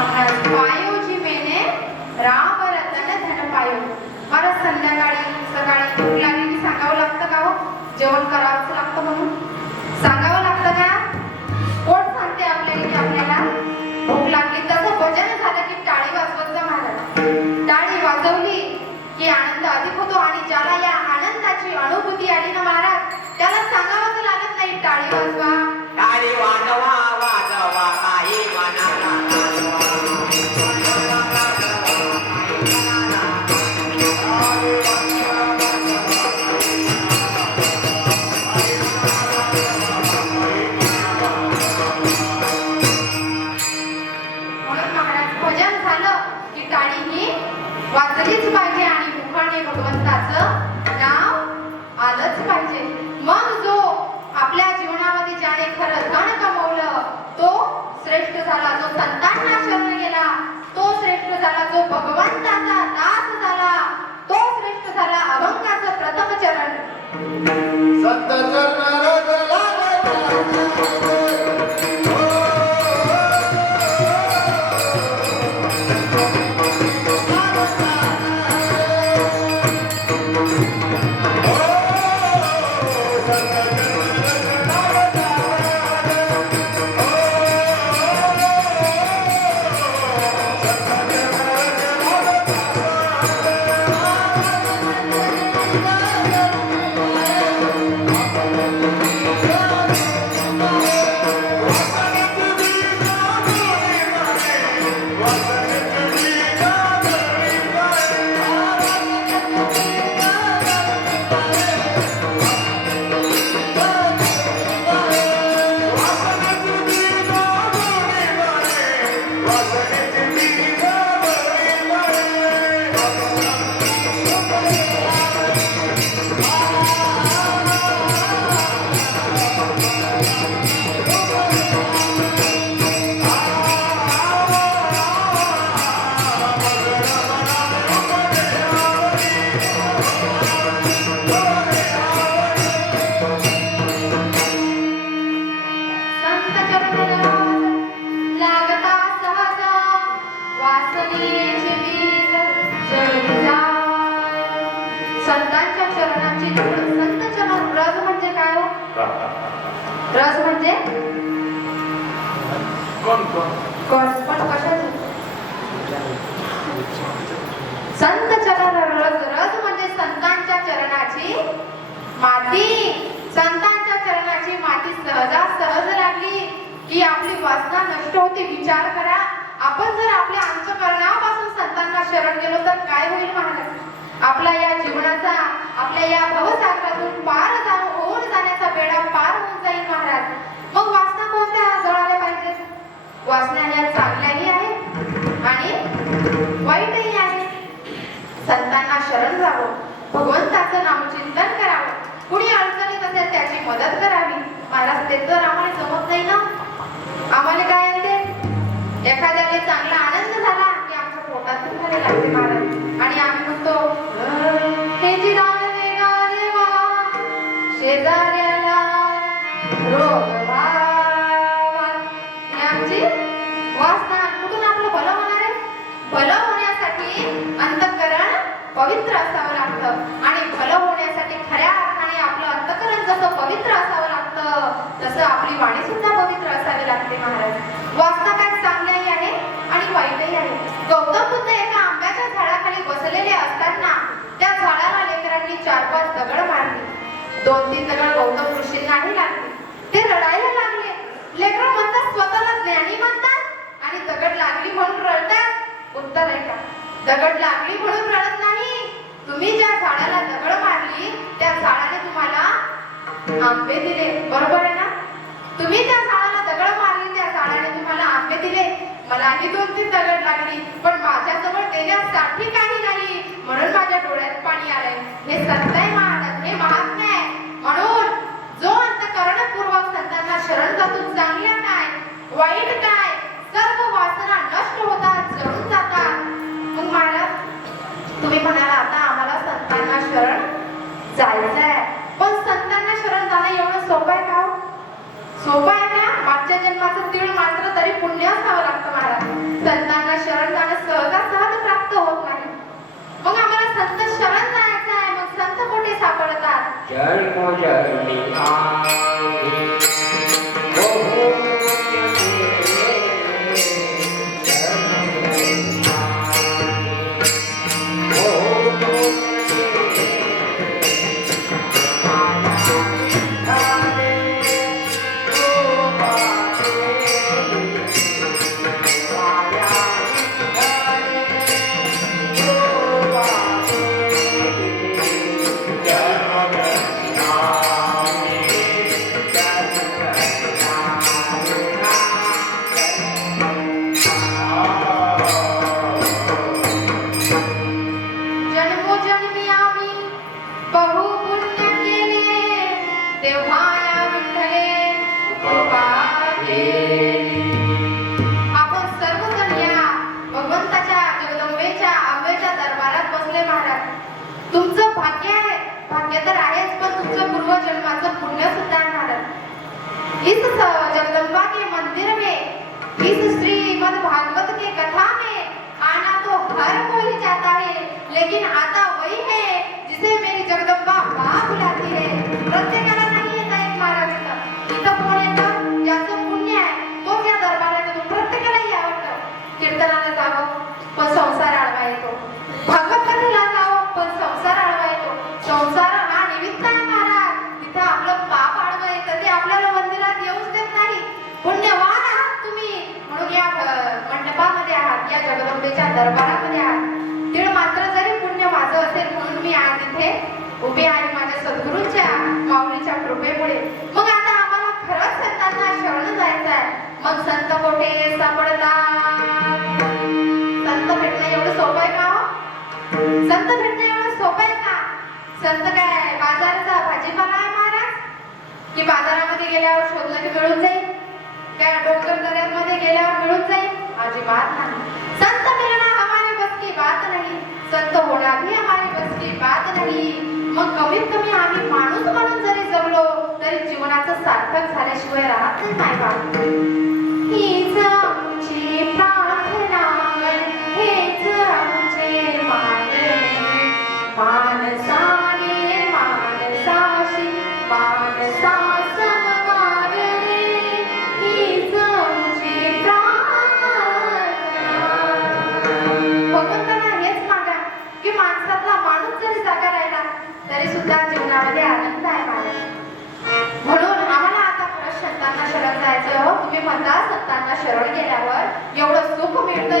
महाराज पायो मेने राम रतन धन पायो. मला संध्याकाळी सकाळी भूक लागली सांगावं लागतं का हो? जेवण करावंच लागतं म्हणून. सांगावं लागतं का? कोण सांगते आपल्याला की आपल्याला. भूक लागली तसं भजन झालं की टाळी वाजवत जा महाराज. टाळी वाजवली की आनंद अधिक होतो आणि ज्याला या आनंदाची अनुभूती आली ना महाराज की टाळी ही वाजलीच पाहिजे आणि मुखाने भगवंताचं नाव आलंच पाहिजे. मग जो आपल्या जीवनामध्ये ज्याने खरं धन कमवलं तो श्रेष्ठ झाला. जो संतांना शरण गेला तो श्रेष्ठ झाला. जो संत संतांच्या चरणाची संत चरण रज म्हणजे काय हो? रज म्हणजे? कोण कोण? संत चरण रज. रज म्हणजे संतांच्या चरणाची माती. संतांच्या चरणाची माती सहजा सहज लागली की आपली वासना नष्ट होते विचार करा. आपण जर आपल्या अंतकरणापासून संतांना शरण गेलो तर काय होईल महाराज? आपला या जीवनाचा आपल्या या भवसागरातून पार जाऊन होऊन जाण्याचा बेडा पार होऊन जाईल महाराज. मग वासना कोणत्या जळाल्या पाहिजेत वासना ह्या चांगल्याही आहेत आणि वाईटही आहेत संतांना शरण जावं भगवंताचं नामचिंतन करावं. कुणी अडचणीत असेल त्याची मदत करावी. महाराज ते तर आम्हाला जमत नाही ना. आम्हाला काय येते? एखाद्याला चांगला आनंद झाला की आमच्या पोटातून दुखायला लागते महाराज. आणि आम्ही पवित्र असावं लागतं. आणि भलं होण्यासाठी खऱ्या अर्थाने आपलं अंतःकरण जसं पवित्र असावं लागतं तसं आपली वाणी सुद्धा पवित्र असावी लागते महाराज. वासना काय दोन तीन दगड गौतम ऋषींनाही लागले. ते रडायला लागले. लेकर म्हणतात स्वतःला ज्ञानी म्हणतात आणि दगड लागली म्हणून रडतात. उत्तर आहे का? दगड लागली म्हणून रडत नाही. तुम्ही ज्या झाडाला दगड मारली त्या झाडाने तुम्हाला आंबे दिले. बरोबर आहे ना? तुम्ही त्या झाडाला दगड मारली त्या झाडाने तुम्हाला आंबे दिले. मलाही दोन तीन दगड लागली पण माझ्याजवळ देण्यासाठी काही नाही. म्हणून माझ्या डोळ्यात पाणी आलंय. हे सत्य आहे महाराज हे महात्म्य आहे म्हणून जो अंतकरणपूर्वक संतांना शरण जातो चांगल्या काय वाईट काय? सर्व वासना नष्ट होतात जळून जातात. मग महाराज तुम्ही म्हणाला आता आम्हाला संतांना शरण जायचंय. पण संतांना शरण जाणं एवढं सोपं आहे का हो? सोपं आहे ना? मागच्या जन्माचं तीळ मात्र तरी पुण्य असावं लागतं महाराज. संतांना शरण जाणं सहजासहज प्राप्त होत नाही. मग आम्हाला संत शरण जायचं आहे मग संत कुठे सापडतात? कीर्तनाला जावं पण संसार आळवा येतो. भागवत कथेला जावं पण संसार आळवा येतो. संसार हा निमित्त आहे महाराज. तिथं आपलं पाप आळवा येतं. ते आपल्याला मंदिरात येऊच देत नाही. पुण्यवान आहात तुम्ही. म्हणून या मंडपामध्ये आहात या जगदंबेच्या दरबारामध्ये आहात. तीळ मात्र जरी पुण्य माझं असेल म्हणून मी आज इथे उभी आहे माझ्या सद्गुरूंच्या माऊलीच्या कृपेमुळे. संत भेटणं एवढं सोपं आहे का? संत काय बाजाराचा भाजीपाला आहे महाराज? की बाजारामध्ये गेल्यावर शोधलं की मिळून जाईल? काय डोंगर दऱ्यांमध्ये गेल्यावर मिळून जाईल? अजिबात नाही. संत मिळणं हमारे बस की बात नाही. संत होणार ही हमारी बस की बात नाही. मग कमीत कमी आम्ही माणूस म्हणून जरी जगलो तरी जीवनाचं सार्थक झाल्याशिवाय राहत नाही बाप की माणसातला माणूस जरी जागा राहिला तरी सुद्धा जीवनामध्ये आनंद आहे महाराज म्हणून आम्हाला आता परत संतांना शरण जायचं हो. तुम्ही म्हणता संतांना शरण गेल्यावर एवढं सुख मिळतं